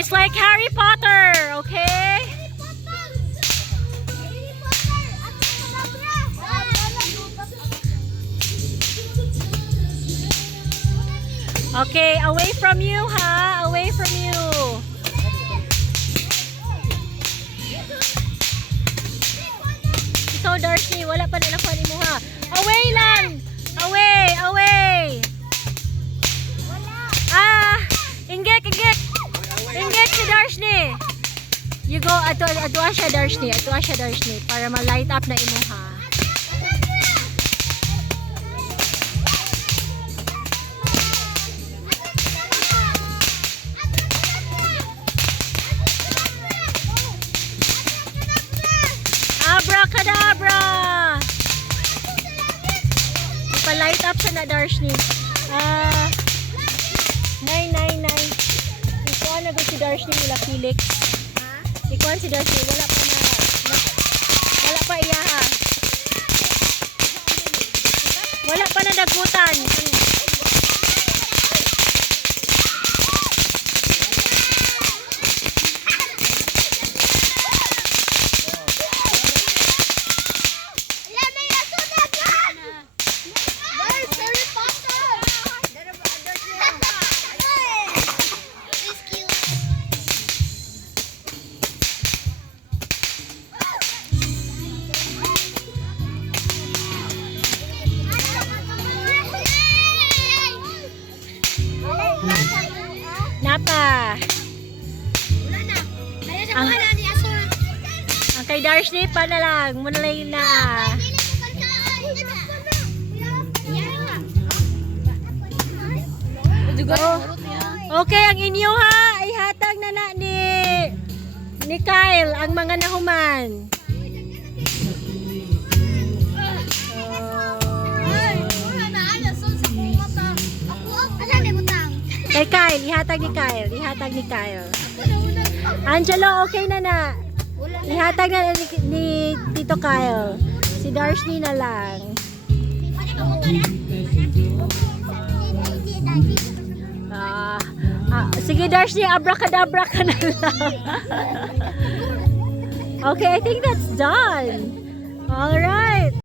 It's like Harry Potter, okay? Okay, away from you, ha? Away from you. Ito, Darcy, wala pa na nakuha ni mo, ha? Away lang! Away! Away! Ah! Inggit! Inggit! Inggit si Darcy! You go, ato siya, Darcy. Ato siya, Darcy. Para ma-light up na imo, ha? Abracadabra! Ipa-light up siya na, Darshni. Nay. Ikuan na ba si Darshni nila, Felix? Ikuan si Darshni. Wala pa iya, ha? Wala pa na dagutan. Napa. Ang kay Darshni pa na lang. Muna lang na. Okay, ang inyo, ha. Ihatag na na ni Kyle ang mga nahuman. Kay Kyle, ihatag ni Kyle. Angelo, okay na na. Ihatag na ni Tito Kyle. Si Darshni na lang. Sige Darshni, abracadabra ka na lang. Okay, I think that's done. All right.